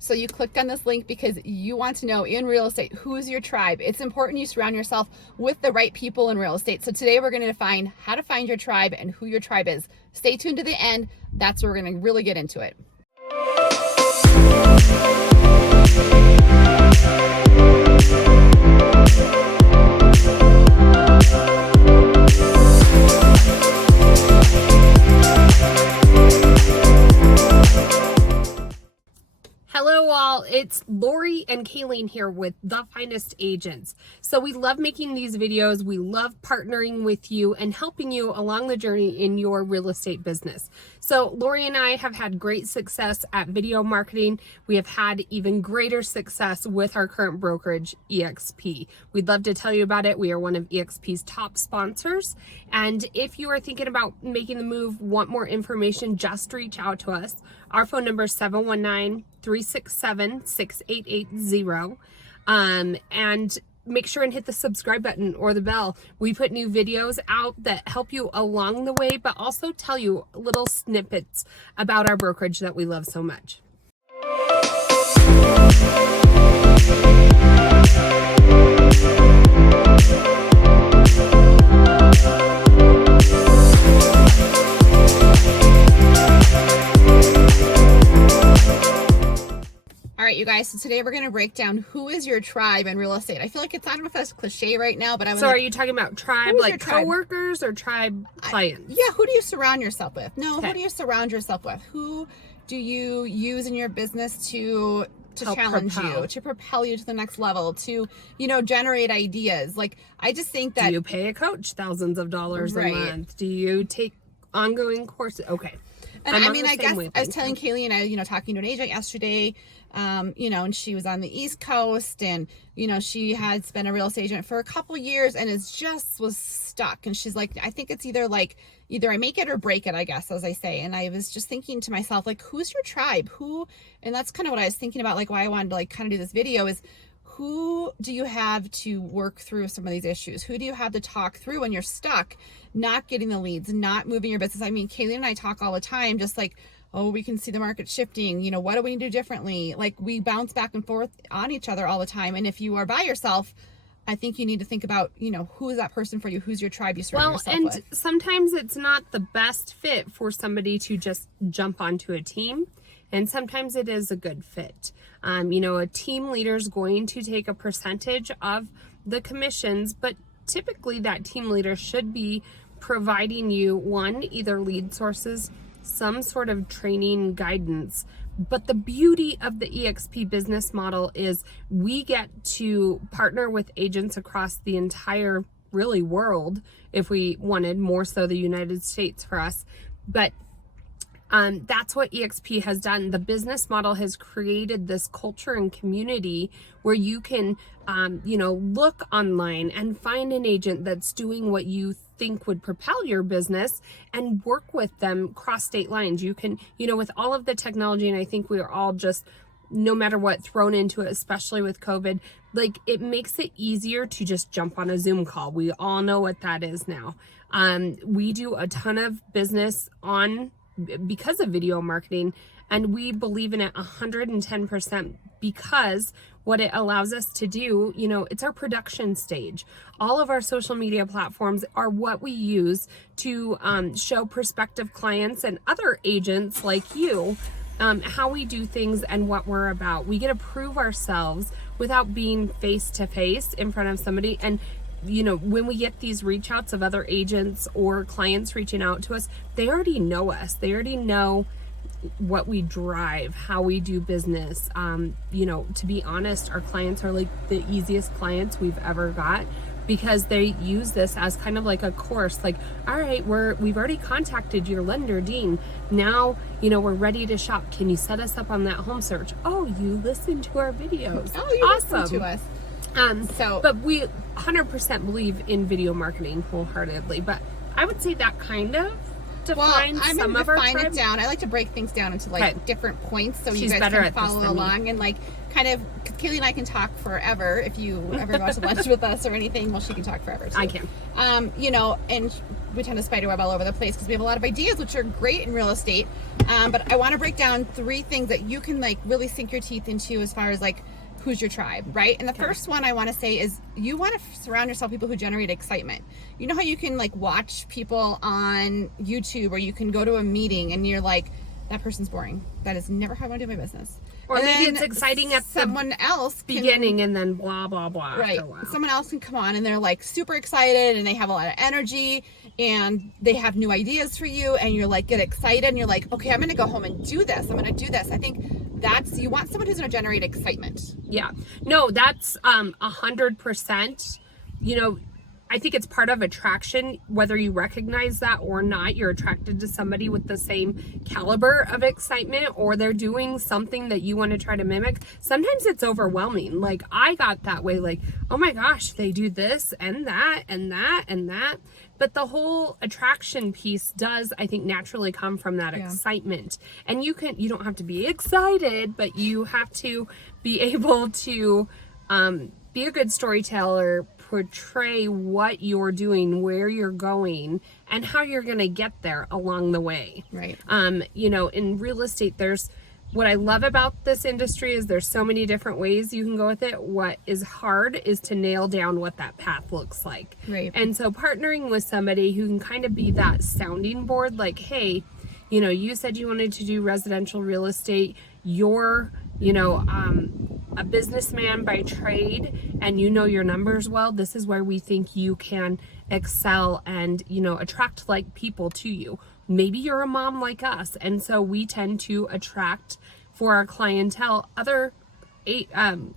So you clicked on this link because you want to know in real estate, who's your tribe. It's important you surround yourself with the right people in real estate. So today we're going to define how to find your tribe and who your tribe is. Stay tuned to the end. That's where we're going to really get into it. Hello all, it's Laurie and Kalene here with The Finest Agents. So we love making these videos, we love partnering with you and helping you along the journey in your real estate business. So Laurie and I have had great success at video marketing. We have had even greater success with our current brokerage, EXP. We'd love to tell you about it. We are one of EXP's top sponsors. And if you are thinking about making the move, want more information, just reach out to us. Our phone number is 719-367-6880. And make sure and hit the subscribe button or the bell. We put new videos out that help you along the way, but also tell you little snippets about our brokerage that we love so much. All right, you guys, so today we're going to break down who is your tribe in real estate. I feel like it's not a cliche right now, but So are you talking about tribe, like coworkers or tribe clients? Yeah, who do you surround yourself with? No, Okay. Who do you surround yourself with? Who do you use in your business to challenge you, to propel you to the next level, to, generate ideas? Like, I just think that... Do you pay a coach thousands of dollars a month? Do you take ongoing courses? Okay. And I guess I was telling Kaylee and I, talking to an agent yesterday, and she was on the East Coast and, she had been a real estate agent for a couple years and was stuck. And she's like, I think it's either I make it or break it, I guess, as I say. And I was just thinking to myself, like, who's your tribe? And that's kind of what I was thinking about, like, why I wanted to kind of do this video is, who do you have to work through some of these issues? Who do you have to talk through when you're stuck, not getting the leads, not moving your business? I mean, Kalene and I talk all the time, just like, oh, we can see the market shifting. What do we do differently? Like, we bounce back and forth on each other all the time. And if you are by yourself, I think you need to think about, who is that person for you? Who's your tribe you surround yourself with? And sometimes it's not the best fit for somebody to just jump onto a team. And sometimes it is a good fit. A team leader is going to take a percentage of the commissions, but typically that team leader should be providing you, either lead sources, some sort of training guidance. But the beauty of the EXP business model is we get to partner with agents across the entire world, if we wanted, more so the United States for us. But that's what EXP has done. The business model has created this culture and community where you can, look online and find an agent that's doing what you think would propel your business and work with them cross state lines. You can, with all of the technology, and I think we are all just, no matter what, thrown into it, especially with COVID, it makes it easier to just jump on a Zoom call. We all know what that is now. We do a ton of business because of video marketing, and we believe in it 110% because what it allows us to do, it's our production stage. All of our social media platforms are what we use to show prospective clients and other agents like you how we do things and what we're about. We get to prove ourselves without being face to face in front of somebody. And when we get these reach outs of other agents or clients reaching out to us, they already know us. They already know what we drive, how we do business. To be honest, our clients are the easiest clients we've ever got because they use this as kind of like a course. All right, we've already contacted your lender, Dean. Now, we're ready to shop. Can you set us up on that home search? Oh, you listen to our videos. Oh, you awesome. listen to us. But we 100% believe in video marketing wholeheartedly. But I would say that kind of define some of our define tribe? it down. I like to break things down into like different points so you She's guys better can at this follow than me. along and like kind of, because Kaylee and I can talk forever. If you ever go out to lunch with us or anything, well, she can talk forever too. I can. You know, and we tend to spiderweb all over the place because we have a lot of ideas, which are great in real estate. But I want to break down 3 things that you can like really sink your teeth into as far as like who's your tribe, right? And the first one I want to say is you want to surround yourself with people who generate excitement. You know how you can like watch people on YouTube, or you can go to a meeting and you're like, that person's boring. That is never how I want to do my business. Or and maybe it's exciting at someone else beginning and then blah, blah, blah. Right. Someone else can come on and they're like super excited and they have a lot of energy and they have new ideas for you, and you're like, get excited and you're like, okay, I'm going to go home and do this. I'm going to do this. I think that's, you want someone who's going to generate excitement. Yeah. No, that's 100%. You know, I think it's part of attraction, whether you recognize that or not. You're attracted to somebody with the same caliber of excitement, or they're doing something that you want to try to mimic. Sometimes it's overwhelming. Like I got that way, like, oh my gosh, they do this and that and that and that. But the whole attraction piece does, I think, naturally come from that excitement. And you don't have to be excited, but you have to be able to be a good storyteller, portray what you're doing, where you're going, and how you're going to get there along the way. Right. You know, in real estate, what I love about this industry is there's so many different ways you can go with it. What is hard is to nail down what that path looks like. Right. And so partnering with somebody who can kind of be that sounding board, like, hey, you know, you said you wanted to do residential real estate. You're, you know, a businessman by trade, and you know your numbers well. This is where we think you can excel and, you know, attract like people to you. Maybe you're a mom like us, and so we tend to attract for our clientele other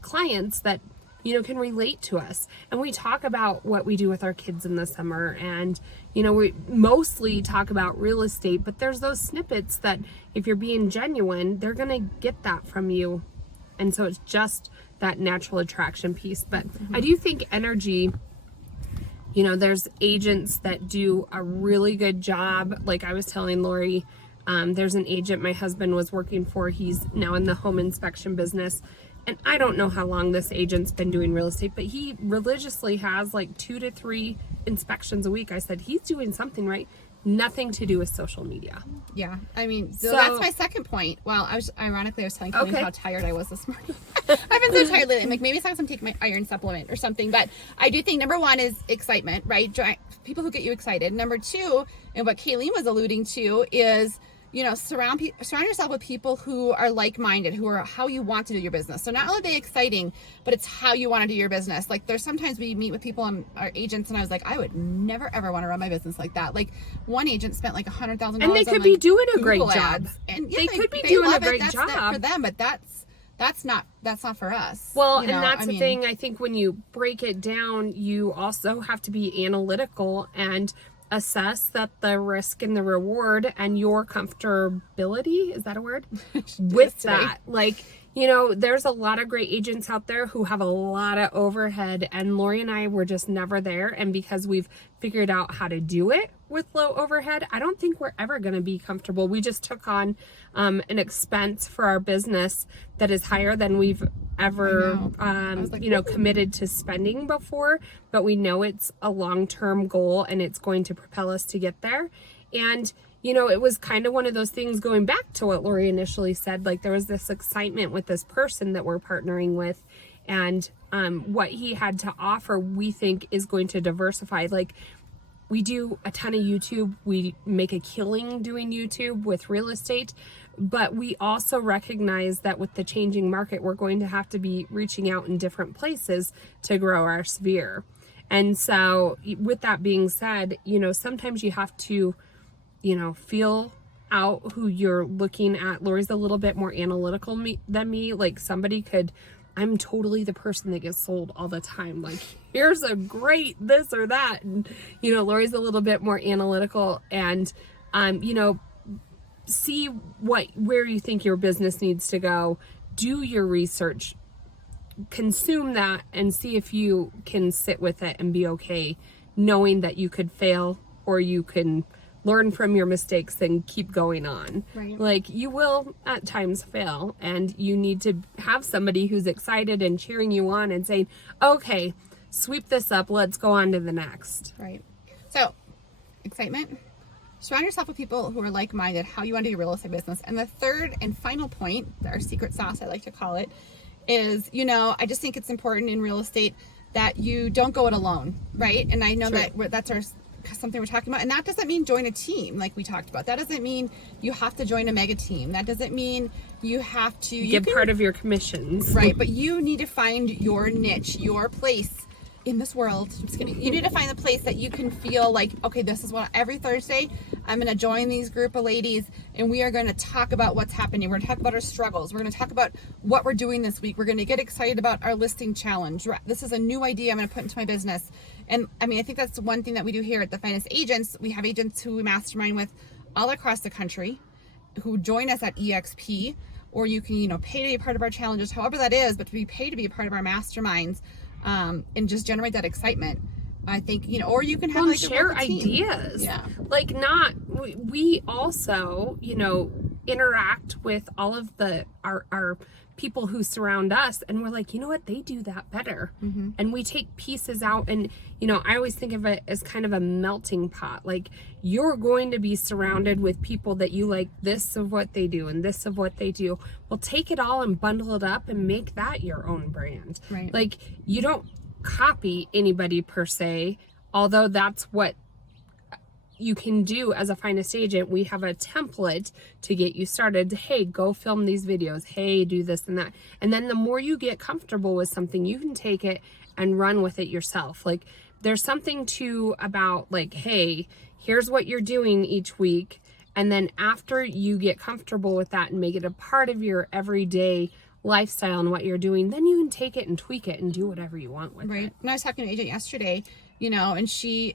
clients that, you know, can relate to us. And we talk about what we do with our kids in the summer, and, you know, we mostly talk about real estate, but there's those snippets that if you're being genuine, they're gonna get that from you. And so it's just that natural attraction piece. But I do think energy, you know, there's agents that do a really good job. Like I was telling Laurie, there's an agent my husband was working for. He's now in the home inspection business. And I don't know how long this agent's been doing real estate, but he religiously has like 2 to 3 inspections a week. I said, he's doing something right. Nothing to do with social media. Yeah. I mean, so that's my second point. Well, I was telling Kalene how tired I was this morning. I've been so tired lately. I'm like, maybe it's time to take my iron supplement or something. But I do think number 1 is excitement, right? People who get you excited. Number 2, and what Kalene was alluding to, is, you know, surround yourself with people who are like-minded, who are how you want to do your business. So not only are they exciting, but it's how you want to do your business. Like there's sometimes we meet with people and our agents, and I was like, I would never ever want to run my business like that. Like one agent spent like $100,000, and they could be doing a great job. Ads. And yeah, they could be doing a great job. That's for them, but that's not for us. Well, you know, and that's the thing. I think when you break it down, you also have to be analytical and assess that the risk and the reward and your comfortability, is that a word? With that. Like, you know, there's a lot of great agents out there who have a lot of overhead, and Laurie and I were just never there. And because we've figured out how to do it with low overhead, I don't think we're ever going to be comfortable. We just took on an expense for our business that is higher than we've ever you know, committed to spending before, but we know it's a long-term goal and it's going to propel us to get there. And you know, it was kind of one of those things, going back to what Laurie initially said, like there was this excitement with this person that we're partnering with, and what he had to offer, we think, is going to diversify. Like, we do a ton of YouTube. We make a killing doing YouTube with real estate, but we also recognize that with the changing market, we're going to have to be reaching out in different places to grow our sphere. And so with that being said, you know, sometimes you have to, you know, feel out who you're looking at. Laurie's a little bit more analytical than me. Like somebody could, I'm totally the person that gets sold all the time. Like, here's a great this or that. And, you know, Laurie's a little bit more analytical and, you know, see where you think your business needs to go, do your research, consume that, and see if you can sit with it and be okay knowing that you could fail or you can learn from your mistakes and keep going on. Right. Like, you will at times fail, and you need to have somebody who's excited and cheering you on and saying, okay, sweep this up, let's go on to the next. Right. So, excitement. Surround yourself with people who are like-minded, how you want to do your real estate business. And the third and final point, our secret sauce, I like to call it, is, I just think it's important in real estate that you don't go it alone, right? And I know that's something we're talking about. And that doesn't mean join a team like we talked about. That doesn't mean you have to join a mega team. That doesn't mean you have to get part of your commissions. Right. But you need to find your niche, your place in this world. I'm just kidding. You need to find the place that you can feel like, okay, this is what every Thursday I'm going to join these group of ladies and we are going to talk about what's happening. We're going to talk about our struggles. We're going to talk about what we're doing this week. We're going to get excited about our listing challenge. This is a new idea I'm going to put into my business. And I mean, I think that's one thing that we do here at the Finest Agents. We have agents who we mastermind with all across the country who join us at EXP, or you can, pay to be a part of our challenges, however that is, but to be paid to be a part of our masterminds. And just generate that excitement. I think, or you can have share ideas. Yeah. Like we also, interact with all of our people who surround us, and we're like, you know what, they do that better. Mm-hmm. And we take pieces out, and I always think of it as kind of a melting pot. Like, you're going to be surrounded with people that you like this of what they do and this of what they do. Well, take it all and bundle it up and make that your own brand. Right. Like, you don't copy anybody per se, although that's what you can do as a Finest agent. We have a template to get you started. Hey, go film these videos. Hey, do this and that. And then the more you get comfortable with something, you can take it and run with it yourself. Like, there's something about like, hey, here's what you're doing each week. And then after you get comfortable with that and make it a part of your everyday lifestyle and what you're doing, then you can take it and tweak it and do whatever you want with it. Right. When I was talking to an agent yesterday, and she,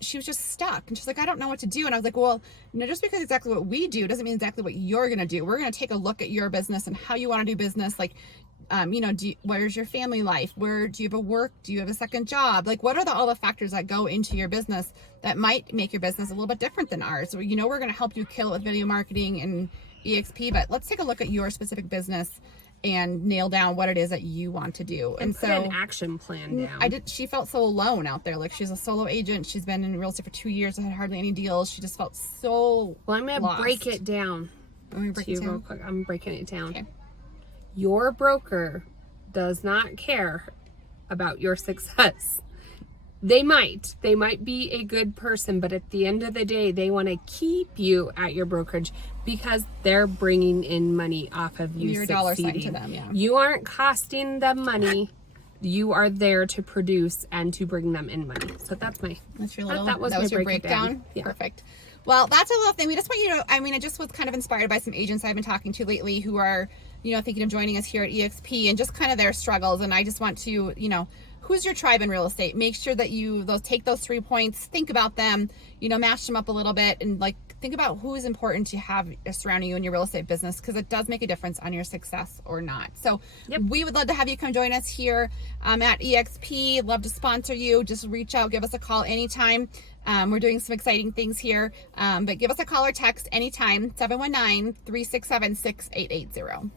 she was just stuck, and she's like, I don't know what to do. And I was like, well, just because exactly what we do doesn't mean exactly what you're going to do. We're going to take a look at your business and how you want to do business. Like, where's your family life? Where do you have a work? Do you have a second job? Like, what are all the factors that go into your business that might make your business a little bit different than ours? So, we're going to help you kill it with video marketing and EXP, but let's take a look at your specific business and nail down what it is that you want to do. And put an action plan down. She felt so alone out there. Like, she's a solo agent. She's been in real estate for 2 years. I had hardly any deals. She just felt so Well, I'm going to break it down. Real quick. I'm breaking it down. Okay. Your broker does not care about your success. They might be a good person, but at the end of the day, they want to keep you at your brokerage because they're bringing in money off of you. Your dollar sign to them, yeah. You aren't costing them money. You are there to produce and to bring them in money. So that's your little, that was your breakdown. Yeah. Perfect. Well, that's a little thing. We just want you to, I just was kind of inspired by some agents I've been talking to lately who are, thinking of joining us here at EXP, and just kind of their struggles. And I just want to, who's your tribe in real estate? Make sure that you take those 3 points, think about them, match them up a little bit, and think about who is important to have surrounding you in your real estate business, because it does make a difference on your success or not. So we would love to have you come join us here at EXP. Love to sponsor you. Just reach out, give us a call anytime. We're doing some exciting things here, but give us a call or text anytime, 719-367-6880.